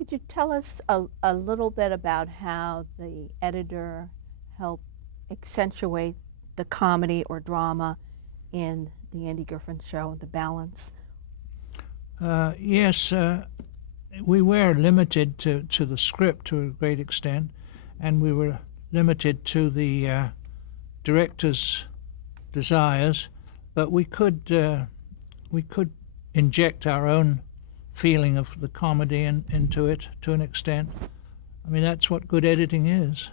Could you tell us a little bit about how the editor helped accentuate the comedy or drama in the Andy Griffin Show, the balance? Yes, we were limited to the script to a great extent, and we were limited to the director's desires, but we could inject our own feeling of the comedy into it to an extent. I mean, that's what good editing is.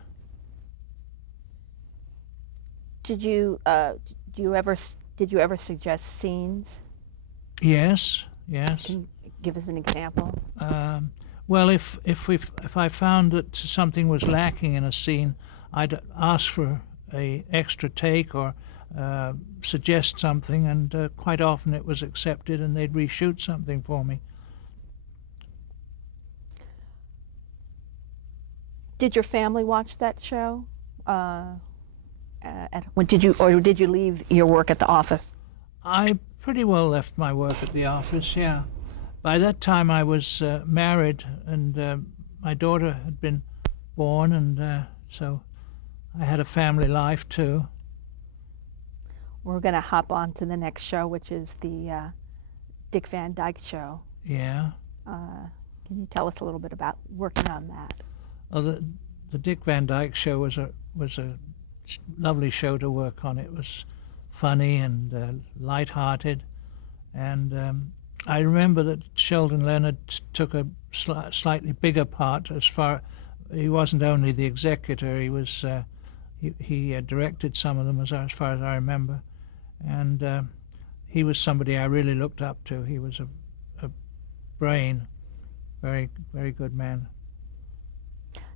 Did you uh, do you ever did you ever suggest scenes? Yes, yes. Can you give us an example? Um, well, if I found that something was lacking in a scene, I'd ask for a extra take or suggest something, and quite often it was accepted, and they'd reshoot something for me. Did your family watch that show? When did you leave your work at the office? I pretty well left my work at the office. Yeah, by that time I was married, and my daughter had been born, and so I had a family life too. We're going to hop on to the next show, which is the Dick Van Dyke Show. Yeah. Uh, can you tell us a little bit about working on that? Well, the Dick Van Dyke Show was a lovely show to work on. It was funny and light-hearted, and I remember that Sheldon Leonard took a slightly bigger part. As far he wasn't only the executor, he directed some of them as far as I remember, and he was somebody I really looked up to. He was a brain, very very good man.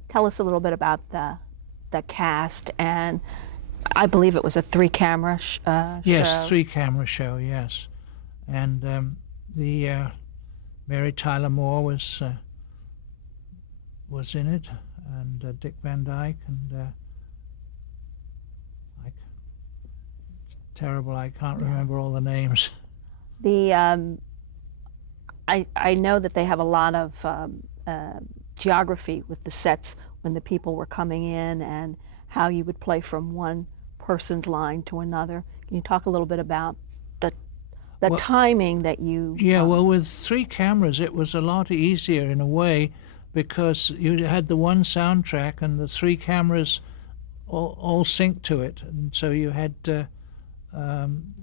Tell us a little bit about the cast, and I believe it was a three-camera Yes, show. three-camera show. Yes, and the Mary Tyler Moore was in it, and Dick Van Dyke, and I, it's terrible. I can't remember all the names. The I know that they have a lot of geography with the sets when the people were coming in and how you would play from one person's line to another. Can you talk a little bit about the Well, timing that you? yeah, well, with three cameras, it was a lot easier in a way because you had the one soundtrack and the three cameras all synced to it, and so you had um,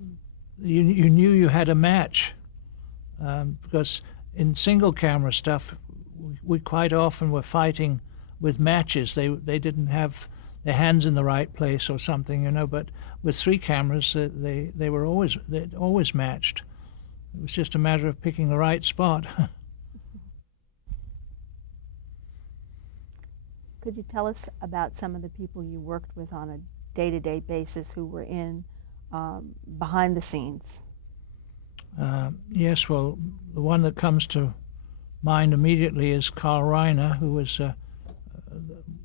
you knew you had a match because in single camera stuff, we quite often were fighting with matches. They didn't have their hands in the right place or something, But with three cameras, they always matched. It was just a matter of picking the right spot. Could you tell us about some of the people you worked with on a day-to-day basis who were in behind the scenes? Yes, well, the one that comes to mind immediately is Carl Reiner, who was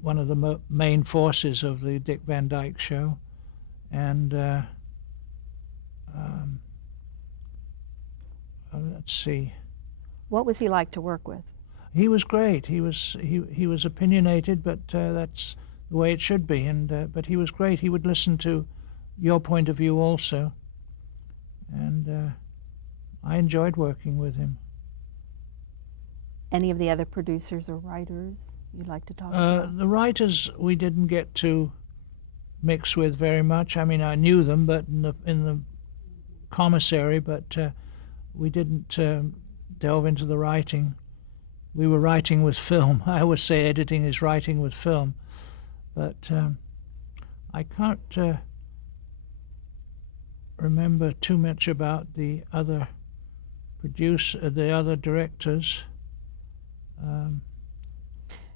one of the main forces of the Dick Van Dyke Show, and um, let's see. What was he like to work with? He was great. He was opinionated, but that's the way it should be. And but he was great. He would listen to your point of view also, and I enjoyed working with him. Any of the other producers or writers you'd like to talk about? The writers we didn't get to mix with very much. I mean, I knew them, but in the commissary, but we didn't delve into the writing. We were writing with film. I always say editing is writing with film, but I can't remember too much about the other the other directors. Um,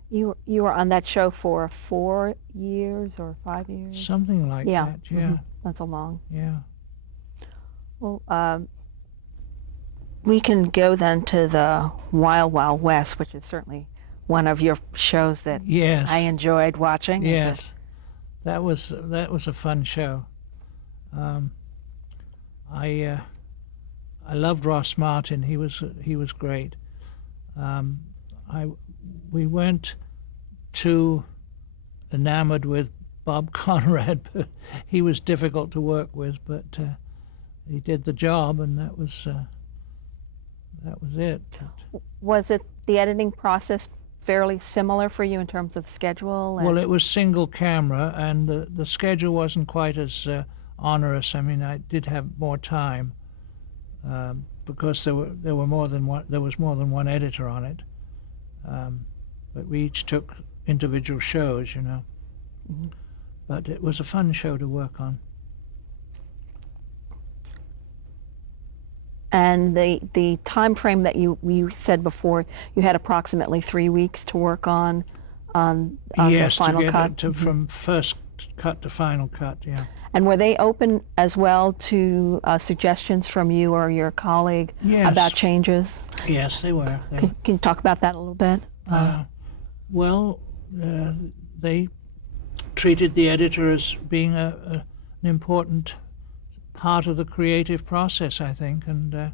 You were on that show for 4 years or 5 years? Something like Yeah. that. Yeah, That's a long. yeah. Well, we can go then to the Wild Wild West, which is certainly one of your shows that Yes. I enjoyed watching. Is it- Yes, that was a fun show. Um, I loved Ross Martin. He was great. we weren't too enamored with Bob Conrad, but he was difficult to work with. But he did the job, and that was it. Was it the editing process fairly similar for you in terms of schedule? Well, it was single camera, and the schedule wasn't quite as onerous. I mean, I did have more time because there was more than one editor on it. But we each took individual shows, you know. Mm-hmm. But it was a fun show to work on. And the time frame that you said before, you had approximately 3 weeks to work on yes, the final to get cut. it to, from first cut to final cut, yeah. And were they open as well to suggestions from you or your colleague Yes. about changes? Yes, they were. Can you talk about that a little bit? Well, they treated the editor as being an important part of the creative process, I think, and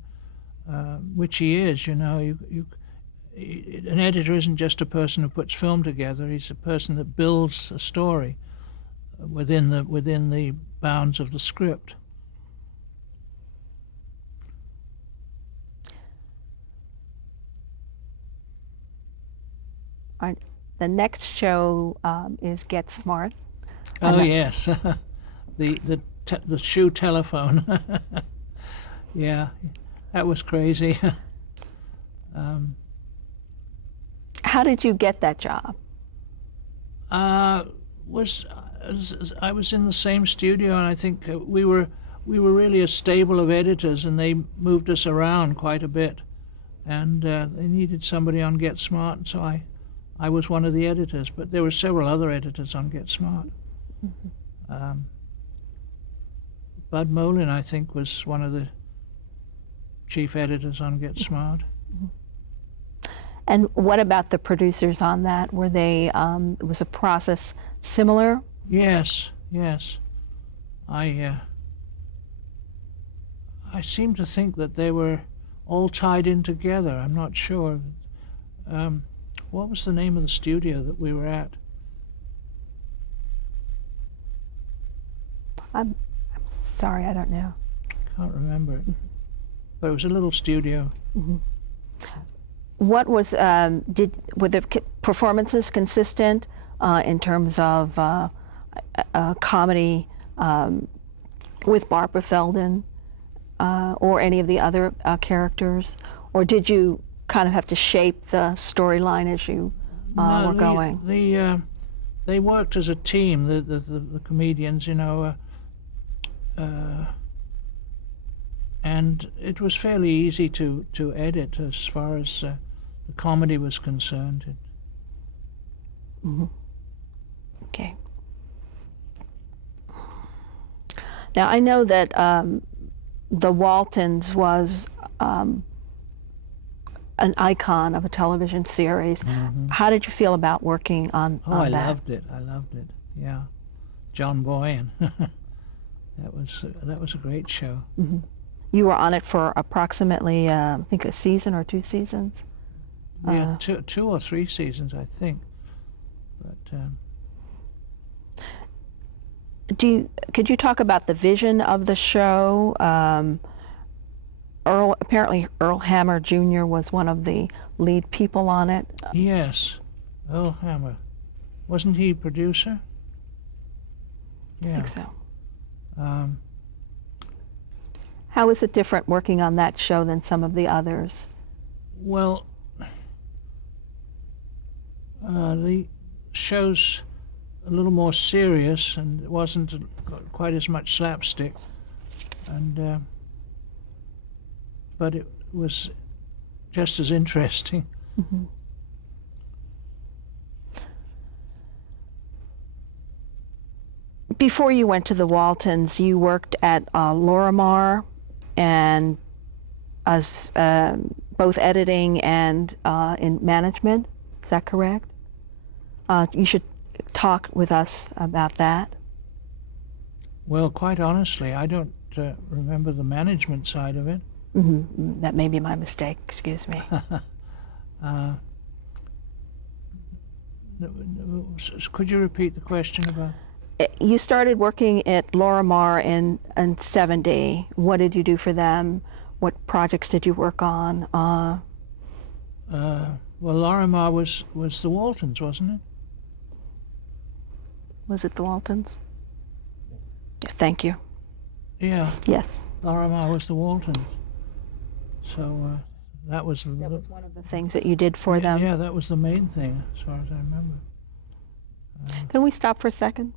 which he is. You know, an editor isn't just a person who puts film together. He's a person that builds a story within the bounds of the script. The next show is Get Smart. Oh yes, the shoe telephone. Yeah, that was crazy. How did you get that job? I was in the same studio, and I think we were really a stable of editors, and they moved us around quite a bit, and they needed somebody on Get Smart, and so I was one of the editors, but there were several other editors on Get Smart. Mm-hmm. Bud Molin, I think, was one of the chief editors on Get Smart. Mm-hmm. And what about the producers on that? Were they, was the process similar? Yes. I seem to think that they were all tied in together. I'm not sure. What was the name of the studio that we were at? I'm sorry, I don't know. Can't remember it. But it was a little studio. Mm-hmm. What was, were the performances consistent in terms of comedy with Barbara Feldon or any of the other characters? Or did you kind of have to shape the storyline as you were going? They worked as a team, the comedians, you know, and it was fairly easy to edit as far as the comedy was concerned. Mm-hmm. Okay. Now I know that The Waltons was an icon of a television series. Mm-hmm. How did you feel about working on that? I loved it. Yeah, John Boyan. That was a great show. Mm-hmm. You were on it for approximately, I think, a season or 2 seasons. Yeah, 2 or 3 seasons, I think. But could you talk about the vision of the show? Apparently Earl Hammer Jr. was one of the lead people on it. Yes, Earl Hammer. Wasn't he producer? Yeah. I think so. How is it different working on that show than some of the others? Well, the show's a little more serious, and it wasn't quite as much slapstick, and but it was just as interesting. Mm-hmm. Before you went to the Waltons, you worked at Lorimar, and as both editing and in management. Is that correct? You should talk with us about that. Well, quite honestly, I don't remember the management side of it. Mm-hmm. That may be my mistake. Excuse me. Could you repeat the question about? You started working at Lorimar in 70. What did you do for them? What projects did you work on? Well, Lorimar was the Waltons, wasn't it? Was it the Waltons? Yeah, thank you. Yeah, Yes. Lorimar was the Waltons. So that was That was one of the things that you did for them. Yeah, that was the main thing, as far as I remember. Can we stop for a second?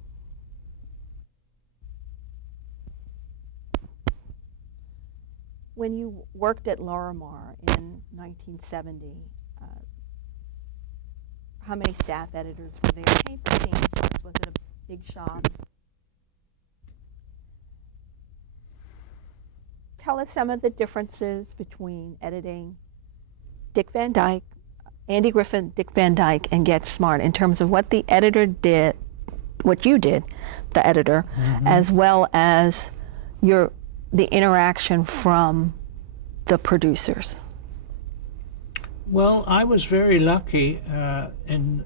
When you worked at Lorimar in 1970, how many staff editors were there? Paint the scene for us. Was it a big shop? Tell us some of the differences between editing Dick Van Dyke, Andy Griffith, Dick Van Dyke, and Get Smart in terms of what the editor did, what you did, the editor, as well as the interaction from the producers. Well, I was very lucky in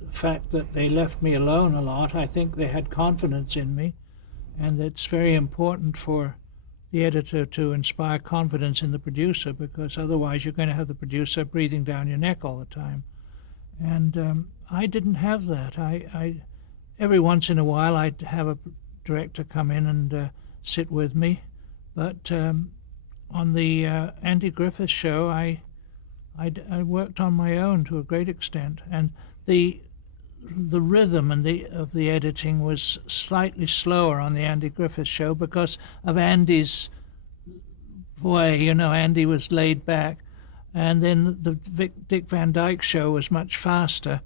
the fact that they left me alone a lot. I think they had confidence in me, and it's very important for the editor to inspire confidence in the producer, because otherwise you're going to have the producer breathing down your neck all the time. And I didn't have that. I every once in a while I'd have a director come in and sit with me, but on the Andy Griffith show, I worked on my own to a great extent, and the rhythm of the editing was slightly slower on the Andy Griffith show because of Andy's way. You know, Andy was laid back, and then the Dick Van Dyke show was much faster,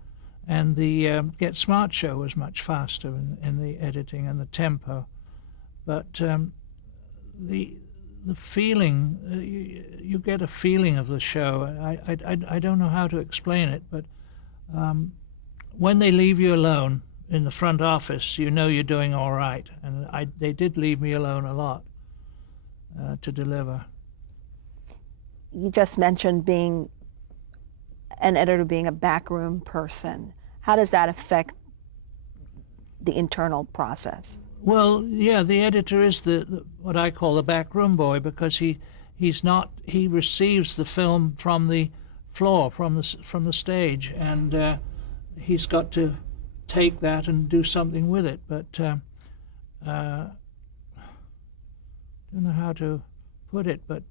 and the Get Smart show was much faster in the editing and the tempo. But the feeling, you get a feeling of the show. I don't know how to explain it, but when they leave you alone in the front office, you know you're doing all right. And they did leave me alone a lot to deliver. You just mentioned being an editor, being a backroom person. How does that affect the internal process? Well, yeah, the editor is the what I call the backroom boy, because he receives the film from the floor, from the stage, and he's got to take that and do something with it. But I don't know how to put it, but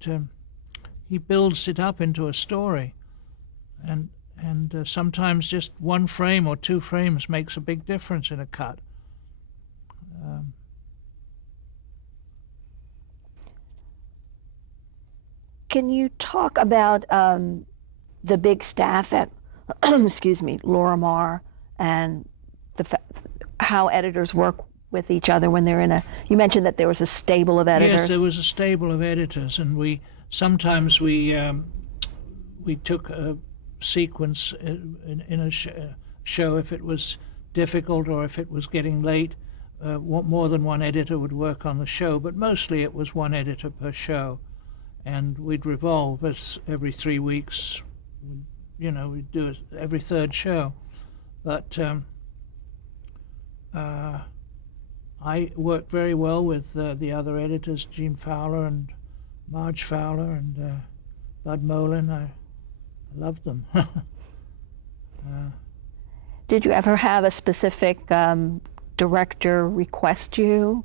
he builds it up into a story, and sometimes just one frame or two frames makes a big difference in a cut. Can you talk about the big staff at, excuse me, Lorimar, and how editors work with each other when they're in a? You mentioned that there was a stable of editors. Yes, there was a stable of editors, and we sometimes we took a sequence in a show if it was difficult or if it was getting late. More than one editor would work on the show, but mostly it was one editor per show, and we'd revolve as every 3 weeks. You know, we'd do it every third show, but I worked very well with the other editors, Gene Fowler and Marge Fowler and Bud Molin. I loved them. Did you ever have a specific director request you?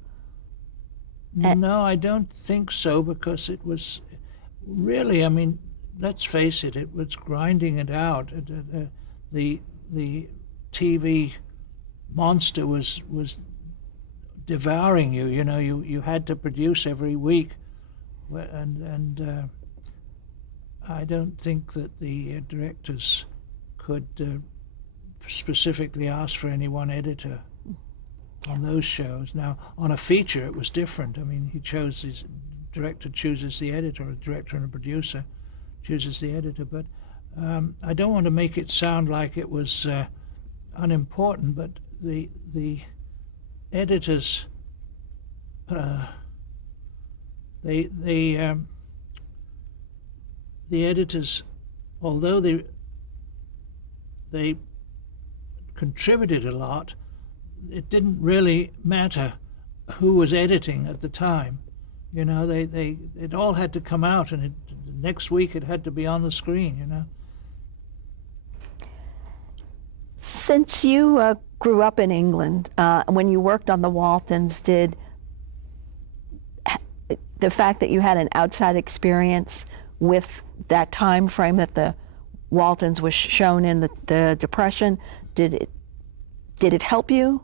No, I don't think so, because it was really, I mean, let's face it, it was grinding it out. The TV monster was devouring you. You know, you had to produce every week, and I don't think that the directors could specifically ask for any one editor on those shows. Now, on a feature, it was different. I mean, director chooses the editor, or a director and a producer chooses the editor. But I don't want to make it sound like it was unimportant, but the editors, the editors, although they contributed a lot, it didn't really matter who was editing at the time. You know, it all had to come out, and next week it had to be on the screen. You know. Since you grew up in England, when you worked on the Waltons, did the fact that you had an outside experience with that time frame that the Waltons was shown in the Depression, did it help you,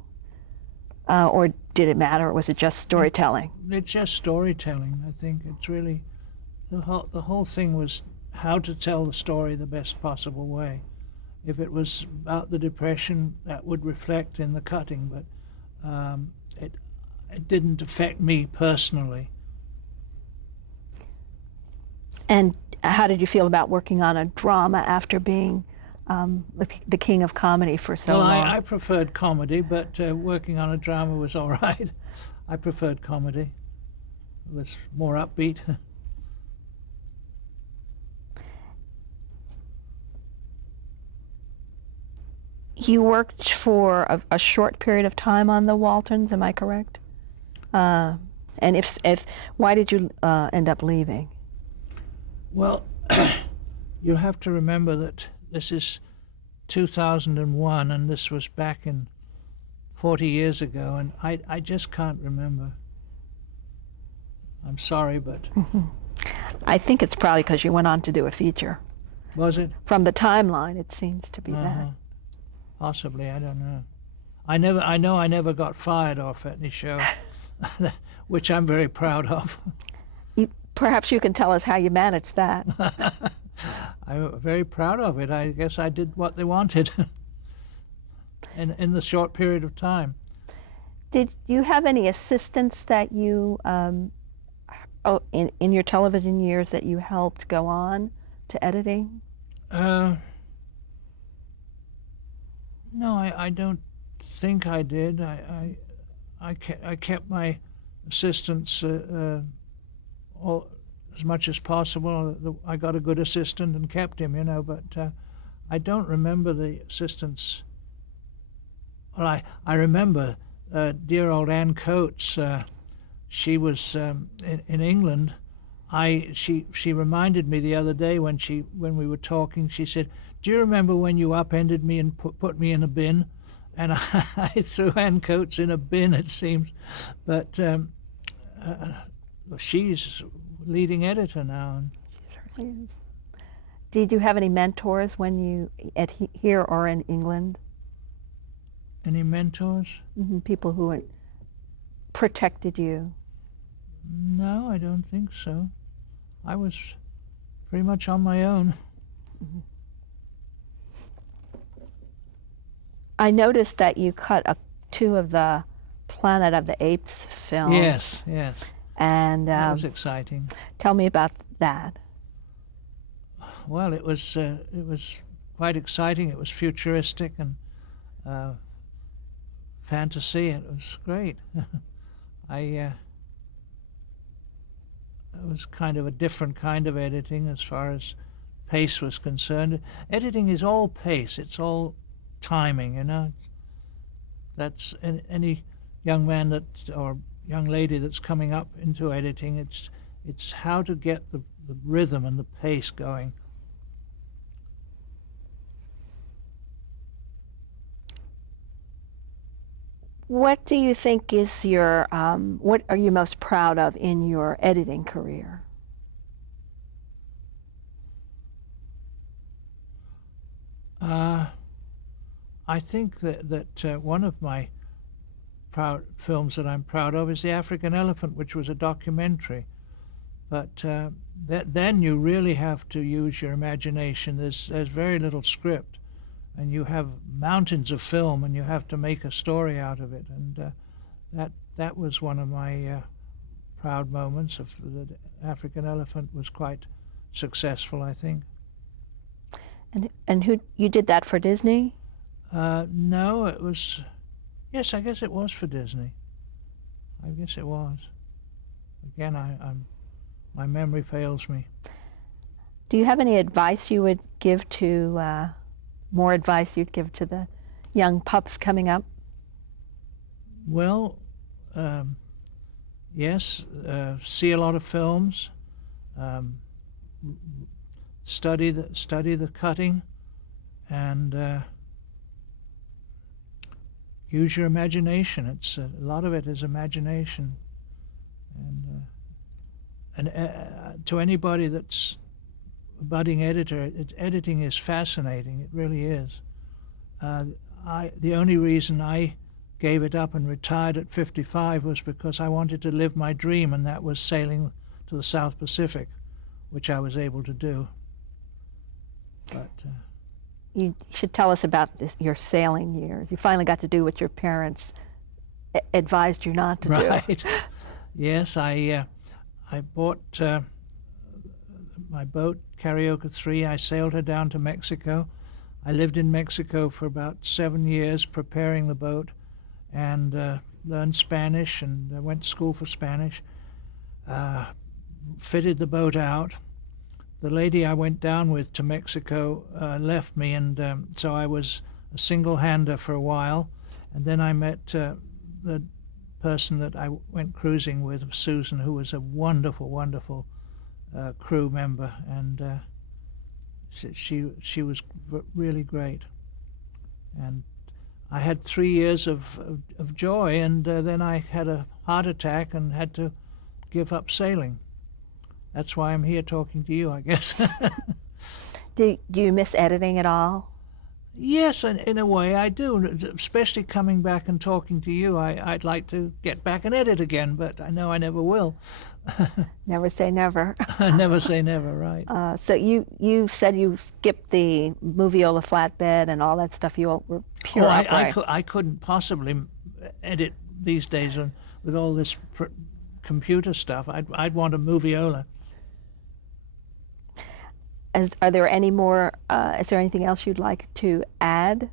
or did it matter? Or was it just storytelling? It's just storytelling. I think it's really the whole thing was how to tell the story the best possible way. If it was about the Depression, that would reflect in the cutting, but it didn't affect me personally. And how did you feel about working on a drama after being the king of comedy for so long? Well, I preferred comedy, but working on a drama was all right. I preferred comedy. It was more upbeat. You worked for a short period of time on the Waltons, am I correct? And if why did you end up leaving? Well, you have to remember that this is 2001, and this was back in 40 years ago, and I just can't remember. I'm sorry, but... I think it's probably because you went on to do a feature. Was it? From the timeline, it seems to be that. Possibly, I don't know. I know I never got fired off any show, which I'm very proud of. Perhaps you can tell us how you managed that. I'm very proud of it. I guess I did what they wanted in the short period of time. Did you have any assistants that you, in your television years, that you helped go on to editing? No, I don't think I did. I kept my assistants all, as much as possible. I got a good assistant and kept him, you know, but I don't remember the assistants. Well, I remember dear old Ann Coates. She was in England. She reminded me the other day when we were talking. She said, "Do you remember when you upended me and put me in a bin?" And I threw Ann Coates in a bin, it seems. But she's leading editor now. She certainly is. Did you have any mentors when you here or in England? Any mentors? Mm-hmm. People who protected you? No, I don't think so. I was pretty much on my own. Mm-hmm. I noticed that you cut two of the Planet of the Apes films. Yes. And that was exciting. Tell me about that. Well, it was quite exciting. It was futuristic and fantasy. It was great. It was kind of a different kind of editing as far as pace was concerned. Editing is all pace. It's all timing, you know. That's any young man or young lady that's coming up into editing. It's how to get the rhythm and the pace going. What do you think is your, what are you most proud of in your editing career? I think that one of my films that I'm proud of is The African Elephant, which was a documentary. But then you really have to use your imagination. There's very little script, and you have mountains of film, and you have to make a story out of it. And that was one of my proud moments. Of the African Elephant was quite successful, I think. And who you did that for Disney? No, it was. Yes, I guess it was for Disney. I guess it was. Again, my memory fails me. Do you have any advice you would give to more advice you'd give to the young pups coming up? Well, yes, see a lot of films, um, study the cutting, and use your imagination. It's a lot of it is imagination, and to anybody that's a budding editor, editing is fascinating. It really is. The only reason I gave it up and retired at 55 was because I wanted to live my dream, and that was sailing to the South Pacific, which I was able to do. But You should tell us about your sailing years. You finally got to do what your parents advised you not to do. right, yes, I bought my boat, Carioca 3. I sailed her down to Mexico. I lived in Mexico for about 7 years preparing the boat, and learned Spanish, and went to school for Spanish. Fitted the boat out. The lady I went down with to Mexico left me, and so I was a single-hander for a while. And then I met the person that I went cruising with, Susan, who was a wonderful, wonderful crew member, and she was really great. And I had 3 years of joy, and then I had a heart attack and had to give up sailing. That's why I'm here talking to you, I guess. Do you miss editing at all? Yes, in a way I do, especially coming back and talking to you. I'd like to get back and edit again, but I know I never will. Never say never. Never say never, right. So you said you skipped the moviola flatbed and all that stuff. You were pure upright. I couldn't possibly edit these days with all this computer stuff. I'd want a moviola. Are there any more? Is there anything else you'd like to add?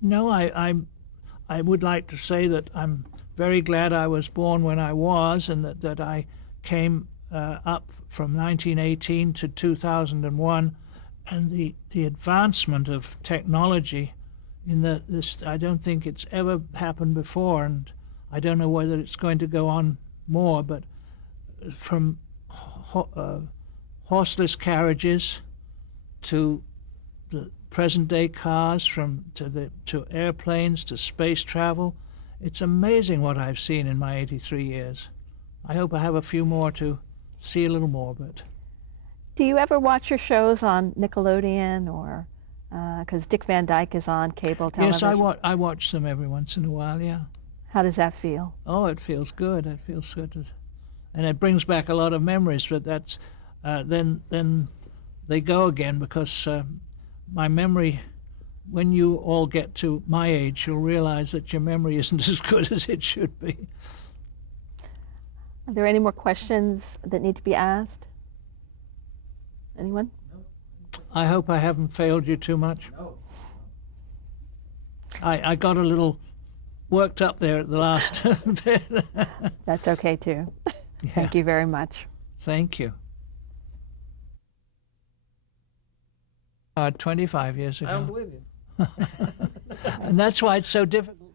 No, I would like to say that I'm very glad I was born when I was, and that I came up from 1918 to 2001, and the advancement of technology in this, I don't think it's ever happened before, and I don't know whether it's going to go on more, but from horseless carriages to the present-day cars, to airplanes, to space travel. It's amazing what I've seen in my 83 years. I hope I have a few more to see a little more. But do you ever watch your shows on Nickelodeon, or because Dick Van Dyke is on cable television? Yes, I watch them every once in a while. Yeah. How does that feel? Oh, it feels good. It feels good, and it brings back a lot of memories. But that's then they go again, because my memory, when you all get to my age, you'll realize that your memory isn't as good as it should be. Are there any more questions that need to be asked? Anyone? No. I hope I haven't failed you too much. No. I got a little worked up there at the last bit. That's okay too. Yeah. Thank you very much. Thank you. 25 years ago. I don't believe you. And that's why it's so difficult.